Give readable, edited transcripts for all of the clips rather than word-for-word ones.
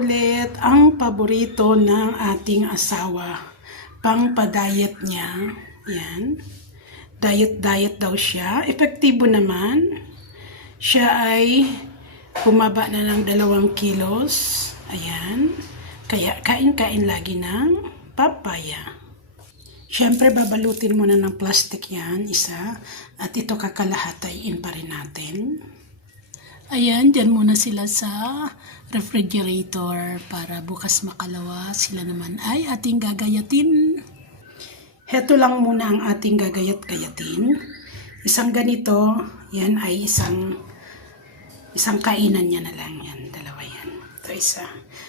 ulit ang paborito ng ating asawa. Pang-pa-diet niya. Yan. Diet daw siya. Epektibo naman. Siya ay bumaba na ng 2 kilos. Ayan. Kaya kain-kain lagi ng papaya. Siyempre, babalutin muna ng plastic yan, isa. At ito kakalahatayin pa rin natin. Ayan, dyan muna sila sa refrigerator para bukas makalawa. Sila naman ay ating gagayatin. Heto lang muna ang ating gagayat-gayatin. Isang ganito, yan ay isang kainan niya na lang yan. Dalawa yan. Ito isa.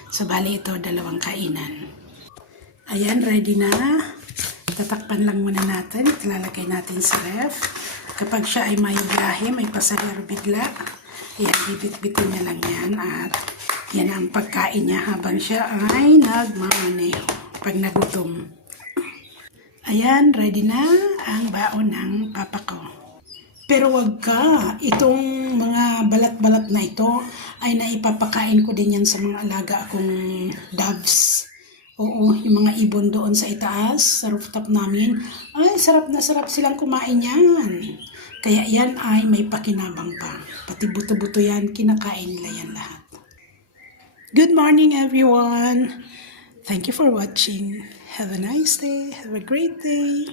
So, bali ito, 2 kainan. Ayan, ready na. Tatakpan lang muna natin. Ilalagay natin sa ref. Kapag siya ay may biyahe, may pasahero bigla, ayan, bibit-bitin niya lang yan. At yan ang pagkain niya habang siya ay nagmamaneho pag nagutom. Ayan, ready na ang baon ng papa ko. Pero wag ka. Itong mga balat-balat na ito ay naipapakain ko din yan sa mga alaga akong doves. Oo, yung mga ibon doon sa itaas, sa rooftop namin, ay sarap na sarap silang kumain yan. Kaya yan ay may pakinabang pa. Pati buto-buto yan, kinakain nila yan lahat. Good morning everyone! Thank you for watching. Have a nice day. Have a great day.